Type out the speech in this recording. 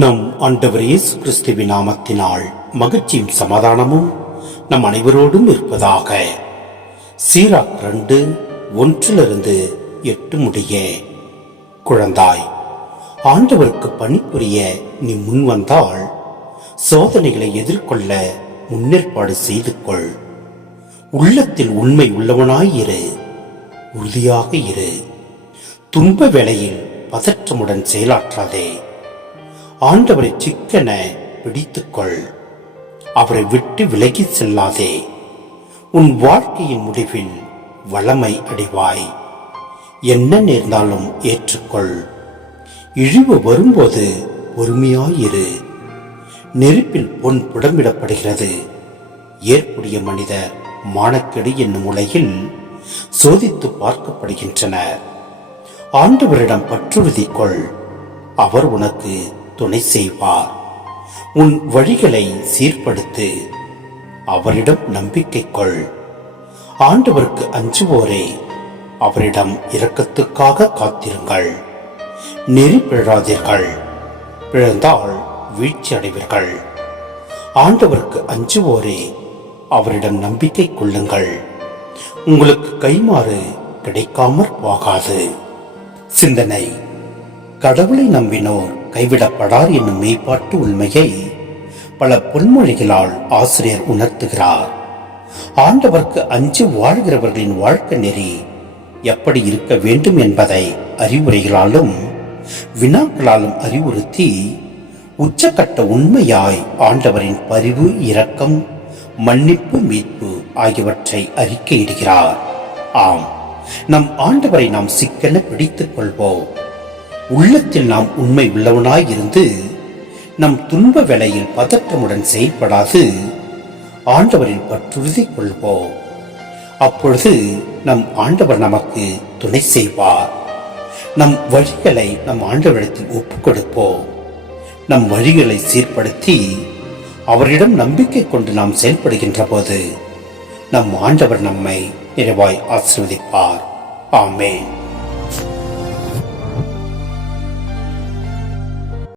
நம் ஆண்டவர் இயேசு கிறிஸ்துவின் நாமத்தினால் மகிழ்ச்சியும் சமாதானமும் நம் அனைவரோடும் இருப்பதாக. சீராக் ரெண்டு ஒன்றிலிருந்து எட்டு முடிய. குழந்தாய் ஆண்டவருக்கு பணிபுரிய நீ முன் வந்தால் சோதனைகளை எதிர்கொள்ள முன்னேற்பாடு செய்து கொள் உள்ளத்தில் உண்மை உள்ளவனாயிரு உறுதியாக இரு. துன்ப வேளையில் பதற்றமுடன் செயலாற்றாதே. ஆண்டவரை சிக்கன பிடித்துக்கொள். அவரை விட்டு விலகி செல்லாதே. உன் வாழ்க்கையின் முடிவில் வளமை அடைவாய். என்ன நேர்ந்தாலும் ஏற்றுக்கொள். இழிவு வரும்போது பொறுமையாயிரு. நெருப்பில் பொன் புடமிடப்படுகிறது. ஏற்புடைய மனிதர் மானக்கெடு என்னும் உலகில் சோதித்து பார்க்கப்படுகின்றனர். ஆண்டவரிடம் பற்றுறுதி கொள் அவர் உனக்கு துணை செய்வார். உன் வழிகளை சீர்படுத்து. அவரிடம் நம்பிக்கை கொள். ஆண்டவருக்கு அஞ்சுவோரே அவரிடம் இரக்கத்துக்காக காத்திருங்கள். நெறி பிழாதீர்கள். பிழந்தால் வீழ்ச்சி அடைவீர்கள். ஆண்டவருக்கு அஞ்சுவோரே அவரிடம் நம்பிக்கை கொள்ளுங்கள். உங்களுக்கு கைமாறு கிடைக்காமற் போகாது. சிந்தனை. கடவுளை நம்பினோர் கைவிடப்படார் என்னும் மெய்ப்பாட்டு உண்மையை பல பொன்மொழிகளால் ஆசிரியர் உணர்த்துகிறார். ஆண்டவர்க்கு அஞ்சு வாழ்கிறவர்களின் வாழ்க்கை நெறி எப்படி இருக்க வேண்டும் என்பதை அறிவுரைகளாலும் வினாக்களாலும் அறிவுறுத்தி உச்சக்கட்ட உண்மையாய் ஆண்டவரின் பரிவு இரக்கம் மன்னிப்பு மீட்பு ஆகியவற்றை அறிக்கையிடுகிறார். ஆம் நம் ஆண்டவரை நாம் சிக்கென பிடித்துக் கொள்வோம். உள்ளத்தில் நாம் உண்மை உள்ளவனாய் இருந்து நம் துன்ப வேளையில் பதட்டமுடன் செயல்படாது. ஆண்டவரின் பற்றுறுதி கொள்வோம். அப்பொழுது நம் ஆண்டவர் நமக்கு துணை செய்வார். நம் வழிகளை நம் ஆண்டவரிடத்தில் ஒப்புக் கொடுப்போம் நம் வழிகளை சீர்படுத்தி அவரிடம் நம்பிக்கை கொண்டு நாம் செயல்படுகின்ற போது நம் ஆண்டவர் நம்மை நிறைவாய் ஆசீர்வதிப்பார். ஆமேன்.